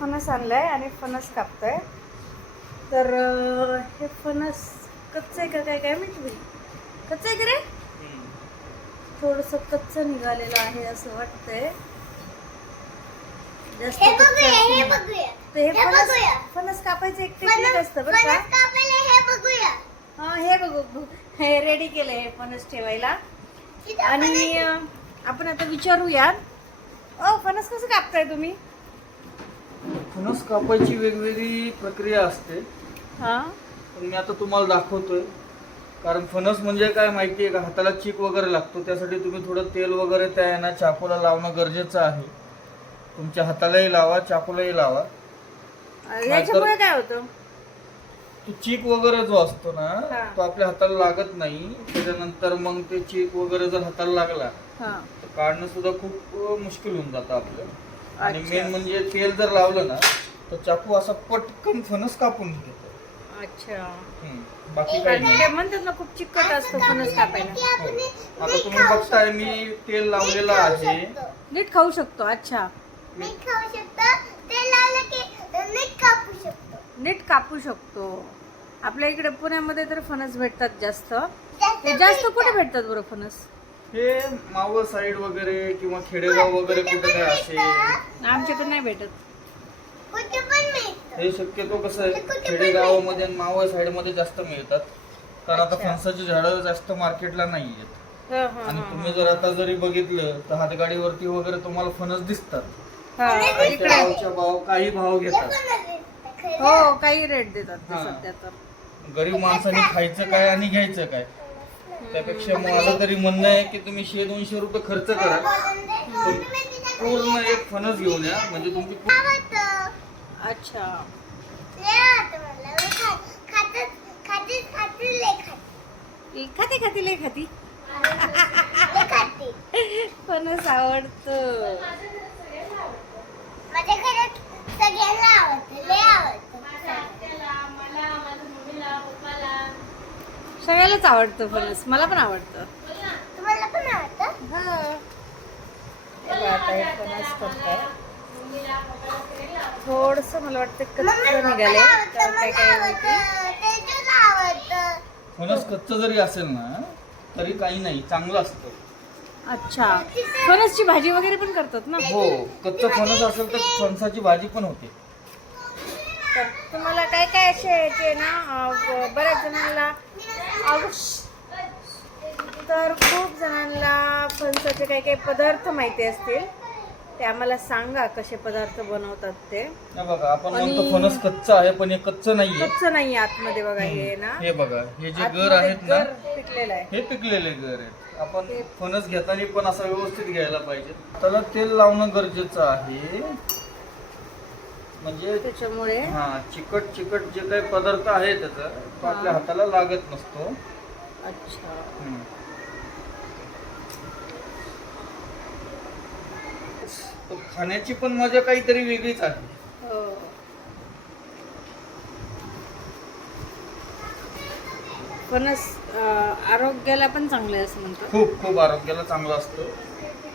फणस आणलाय आणि फणस कापतोय. तर हे फणस कच्चं आहे का काय काय माहिती बाई. कच्चं आहे का रे? थोडंसं कच्चं निघालेलं आहे असं वाटतंय. जास्त तर हे फणस कापायचं एक टेक्निक असतं बरं का. हा हे बघू हे रेडी केलंय हे फणस ठेवायला. आणि आपण आता विचारूयात. फणस कसं कापताय तुम्ही? फणस कापायची वेगवेगळी प्रक्रिया असते. हा पण मी आता तुम्हाला दाखवतोय. कारण फणस म्हणजे काय माहिती आहे का, हाताला चीक वगैरे लागतो. त्यासाठी तुम्ही थोडं तेल वगैरे त्या आहे ना चाकूला लावणं गरजेचं आहे. तुमच्या हातालाही लावा, चाकूलाही लावा. याच्यामुळे काय होतं? तो चीक वगैरे जो असतो ना हा. तो आपल्या हाताला लागत नाही. त्याच्यानंतर मग ते चीक वगैरे जर हाताला लागला तर काढणं सुद्धा खूप मुश्किल होऊन जातं आपलं. आणि अच्छा. मेन म्हणजे तेल जर लावलं ना तर चाकू असा पटकन फणस कापून घेतो. अच्छा. बाकी काही नाही. ते म्हणतात ना खूप चिकट असतं फणस कापायला. हो. आता तुम्ही बघताय मी तेल लावलेलं आहे. नीट खाऊ शकतो. अच्छा. नीट कापू शकतो. आपल्या इकडे पुण्यामध्ये तर फणस भेटतात जास्त. हे जास्त कुठे भेटतात बरं फणस? हे मावळ साईड वगैरे किंवा खेडेगाव वगैरे कुठे काय असेल. आमच्याकडे नाही भेटत. हे शक्यतो कसं आहे खेडेगावामध्ये आणि मावळ साईड मध्ये जास्त मिळतात. कारण आता अच्छा. फणसाची झाडं जास्त मार्केटला नाही आहेत. आणि तुम्ही जर हा, आता जरी बघितलं तर हातगाडीवरती वगैरे तुम्हाला फणस दिसतात. हा. काही इकडे भावच्या भाव काही भाव घेतात. हो काही रेट देतात ते हा. सध्या तर. गरीब माणसाने खायचं काय आणि घ्यायचं काय. त्यापेक्षा माझं तरी म्हणणं आहे की तुम्ही 100-200 रुपये खर्च करा, पण पूर्ण एक फणस घेऊन या. म्हणजे तुमची अच्छा. खाती लय खाती. फणस आवडतं. माझ्या घरात सगळ्यांना आवडतं, लय आवडतं. सगळ्यालाच आवडतं फणस. मला पण आवडतं. तुम्हाला पण आवडतं? हा. हे बघा, आता हे फणस करताय. थोडंसं मला वाटतं कच्चं निघाले. तर काय काय माहिती. तेजूला आवडतं. फणस कच्चं जरी असेल ना तरी काही नाही, चांगलं असतं. अच्छा. फणसची भाजी वगैरे पण करतात ना? हो, कच्चं फणस असेल तर फणसाची भाजी पण होते. तर तुम्हाला काय काय असे याचे ना बऱ्याच जणांना तर खूप जणांना फणसाचे काही काही पदार्थ माहिती असतील ते आम्हाला सांगा, कसे पदार्थ बनवतात ते. हे बघा, आपण आणि- म्हणतो फणस कच्चं आहे पण हे कच्चं नाहीये. कच्चं नाही आतमध्ये बघा हे ना. हे बघा, हे जे गर आतमध्ये आहेत ना गर पिकलेलं आहे. हे पिकलेले गर आहेत. आपण फणस घेताना पण असं व्यवस्थित घ्यायला पाहिजे. त्याला तेल लावणं गरजेचं आहे. म्हणजे त्याच्यामुळे चिकट जे काही पदार्थ आहे त्याचा तो आपल्या हाताला लागत नसतो. अच्छा. तर खाण्याची पण मजा काहीतरी वेगळीच आहे. हो. फणस आरोग्याला पण चांगलं आहे असं म्हणतात. खूप खूप आरोग्याला चांगलं असतं.